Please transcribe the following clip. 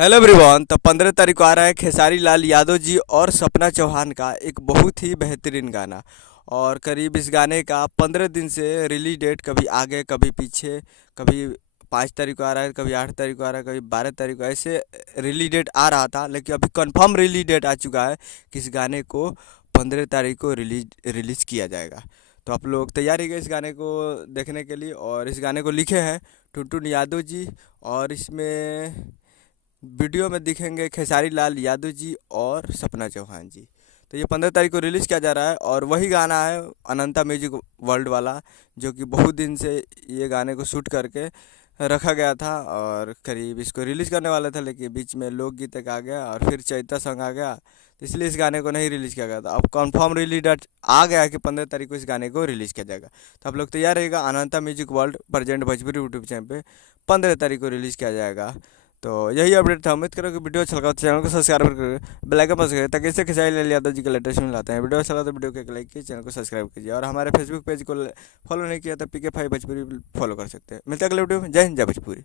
Hello everyone. तो 15 तारीख को आ रहा है खेसारी लाल यादव जी और सपना चौहान का एक बहुत ही बेहतरीन गाना। और करीब इस गाने का 15 दिन से रिलीज डेट कभी आगे कभी पीछे, कभी 5 तारीख को आ रहा है, कभी 8 तारीख को आ रहा है, कभी 12 तारीख को, ऐसे रिलीज डेट आ रहा था। लेकिन अभी कंफर्म रिलीज डेट आ चुका है कि इस गाने को 15 तारीख को रिलीज किया जाएगा। तो आप लोग तैयार रहिएगा इस गाने को देखने के लिए। और इस गाने को लिखे हैं टुनटुन यादव जी, और इसमें वीडियो में दिखेंगे खेसारी लाल यादव जी और सपना चौहान जी। तो ये 15 तारीख को रिलीज़ किया जा रहा है, और वही गाना है अनंता म्यूजिक वर्ल्ड वाला, जो कि बहुत दिन से ये गाने को शूट करके रखा गया था। और करीब इसको रिलीज़ करने वाला था, लेकिन बीच में लोकगीत एक आ गया और फिर चैता सॉन्ग आ गया, तो इसलिए इस गाने को नहीं रिलीज़ किया गया था। अब कंफर्म रिलीज डेट आ गया है कि 15 तारीख को इस गाने को रिलीज़ किया जाएगा। तो आप लोग तैयार रहेगा, Ananta music world present Bhojpuri YouTube channel पे 15 तारीख को रिलीज़ किया जाएगा। तो यही अपडेट था। उम्मीद करो कि वीडियो अच्छा लगा तो चैनल को सब्सक्राइब करके बेल आइकन प्रेस करें, ताकि इससे खेसारी लाल यादव जी के लेटेस्ट मिल आते हैं। वीडियो अच्छा लगा तो वीडियो को एक लाइक कीजिए, चैनल को सब्सक्राइब कीजिए, और हमारे फेसबुक पेज को फॉलो नहीं किया तो PK5 भोजपुरी फॉलो कर सकते हैं। मिलते हैं अगले वीडियो में। जय हिंद, जय भोजपुरी।